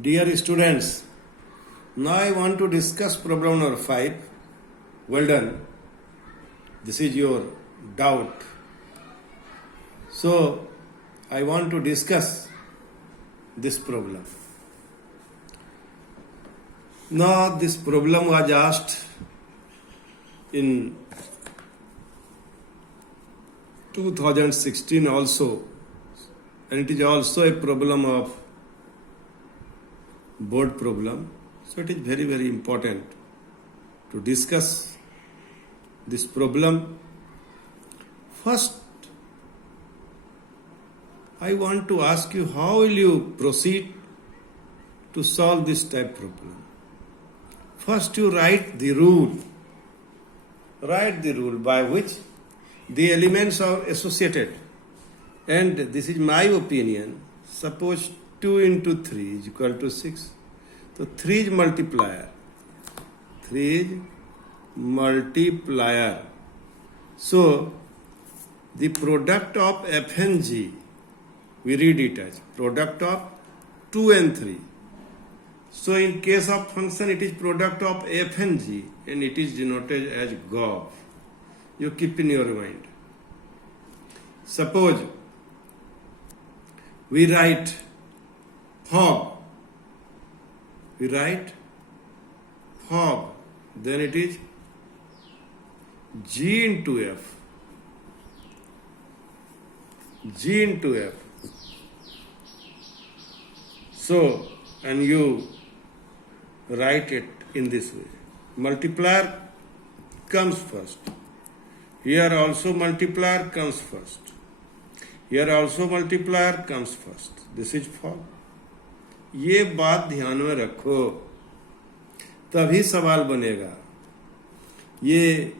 Dear students, now I want to discuss problem number 5. Well done. This is your doubt. So, I want to discuss this problem. Now, this problem was asked in 2016 also, and it is also a problem of board problem. So it is very, very important to discuss this problem. First, I want to ask you, how will you proceed to solve this type problem? First, you write the rule. Write the rule by which the elements are associated. And this is my opinion. Suppose 2 into 3 is equal to 6. So 3 is multiplier. 3 is multiplier. So the product of f and g, we read it as product of 2 and 3. So in case of function, it is product of f and g, and it is denoted as GOV. You keep in your mind. Suppose we write FOB. We write FOB. Then it is G into F. G into F. So, and you write it in this way. Multiplier comes first. Here also multiplier comes first. Here also multiplier comes first. This is FOB. ये बात ध्यान में रखो, तभी सवाल बनेगा. ये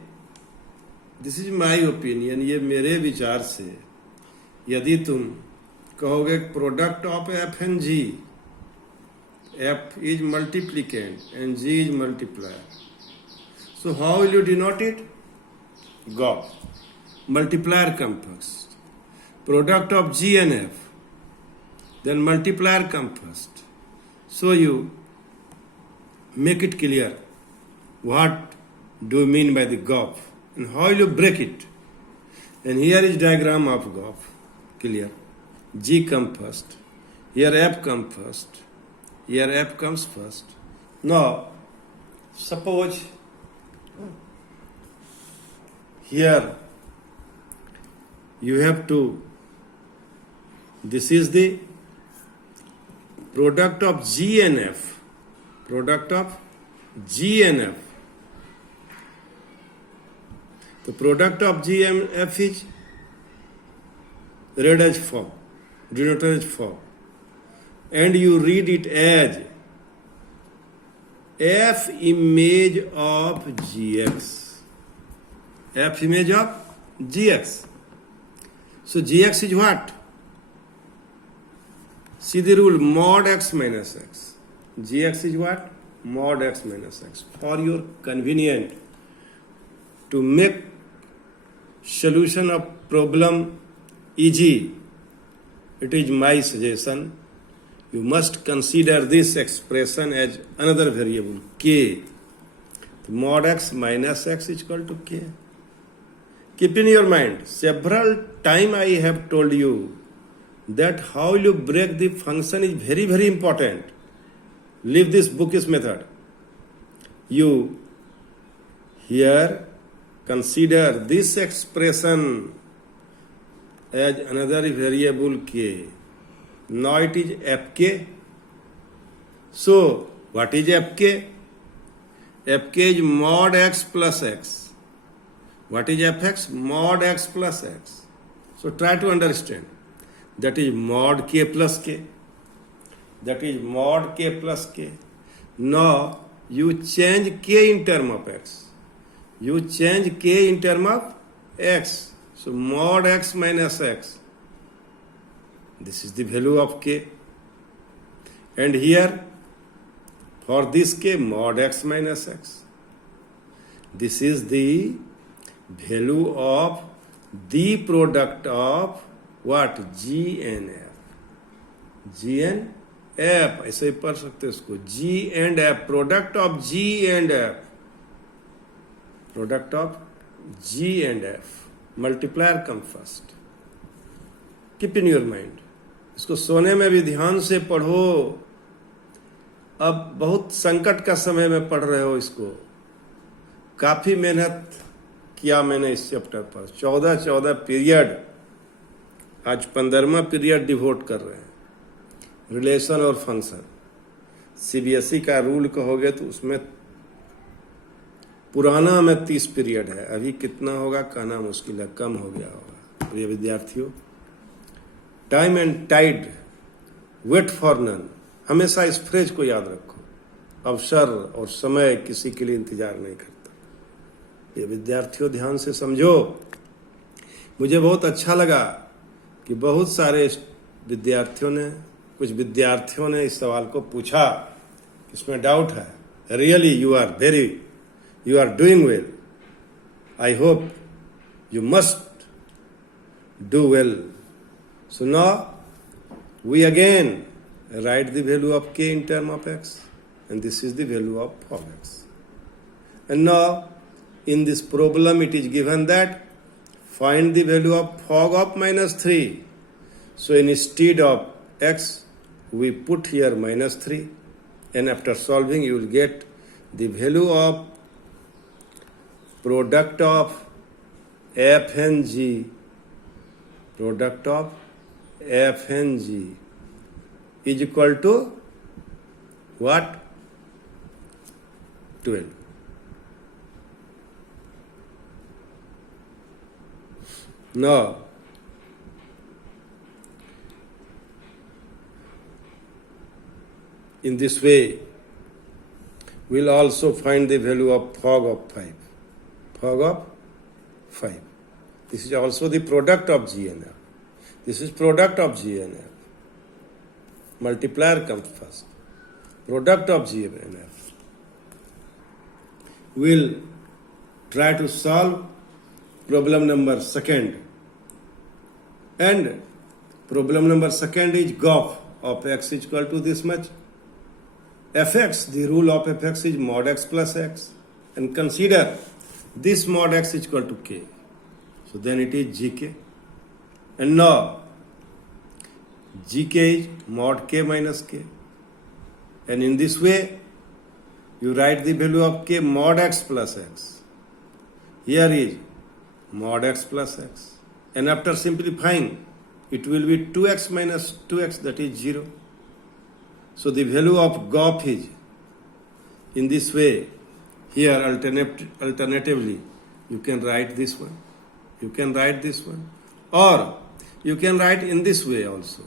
this is my opinion, ये मेरे विचार से यदि तुम कहोगे product of F and G, F is multiplicand and G is multiplier, so how will you denote it? गॉ. Multiplier come first. Product of G and F, then multiplier come first. So you make it clear what do you mean by the GOV and how will you break it. And here is diagram of GOV. Clear. G come first. Here F come first. Here F comes first. Now suppose here you have to, this is the product of G and F. Product of G and F. The product of G and F is read as FOB, denoted as FOB. And you read it as F image of GX. F image of GX. So GX is what? See the rule, mod x minus x. Gx is what? Mod x minus x. For your convenient, to make solution of problem easy, it is my suggestion, you must consider this expression as another variable, k. Mod x minus x is equal to k. Keep in your mind, several times I have told you that how you break the function is very, very important. Leave this bookish method. You here consider this expression as another variable k. Now it is fk. So what is fk? Fk is mod x plus x. What is fx? Mod x plus x. So try to understand. That is mod k plus k. That is mod k plus k. Now you change k in term of x. You change k in term of x. So mod x minus x. This is the value of k. And here for this k, mod x minus x. This is the value of the product of what? G and F. G and F, ऐसे ही पढ़ सकते हो इसको, G and F, product of G and F, product of G and F, multiplier come first. Keep in your mind, इसको सोने में भी ध्यान से पढ़ो। अब बहुत संकट का समय में पढ़ रहे हो इसको, काफी मेहनत किया मैंने इस चैप्टर पर, 14 पीरियड, आज 15वां पीरियड डिवोट कर रहे हैं, रिलेशन और फंक्शन। सीबीएसई का रूल कहोगे तो उसमें पुराना में 30 पीरियड है, अभी कितना होगा कहना मुश्किल है, कम हो गया होगा। प्रिय विद्यार्थियों, time and tide wait for none, हमेशा इस फ्रेज को याद रखो, अवसर और समय किसी के लिए इंतजार नहीं करता। ये विद्यार्थियों ध्यान से समझो। मुझे बहुत अच्छा लगा कि बहुत सारे कुछ विद्यार्थियों ने इस सवाल को पूछा, इसमें डाउट है। Really you are doing well, I hope you must do well. So now we again write the value of k in term of x, and this is the value of fog x. And now in this problem it is given that find the value of fog of -3. So instead of x we put here -3, and after solving you will get the value of product of f and g, product of f and g is equal to what? 12. Now, in this way, we'll also find the value of fog of 5. Fog of 5. This is also the product of G and F. This is product of G and F. Multiplier comes first. Product of G and F. We'll try to solve problem number 2. And problem number 2 is GOF of x is equal to this much. Fx, the rule of fx is mod x plus x. And consider this mod x is equal to k. So then it is gk. And now gk is mod k minus k, and in this way you write the value of k mod x plus x. Here is mod x plus x, and after simplifying it will be 2x minus 2x, that is 0. So the value of GOF is in this way. Here alternatively you can write this one, you can write this one, or you can write in this way also.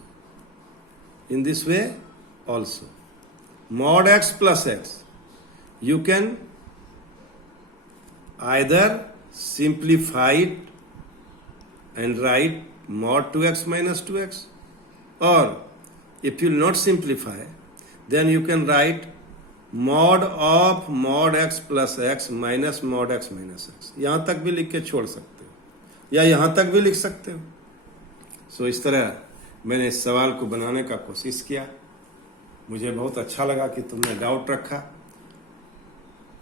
In this way also, mod x plus x, you can either simplify it and write mod 2x minus 2x, or if you will not simplify, then you can write mod of mod x plus x minus mod x minus x. यहाँ तक भी लिख के छोड़ सकते हो, या यहाँ तक भी लिख सकते हो। सो इस तरह मैंने इस सवाल को बनाने का कोशिश किया। मुझे बहुत अच्छा लगा कि तुमने डाउट रखा।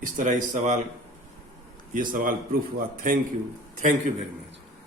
इस तरह ये सवाल प्रूफ हुआ। Thank you very much.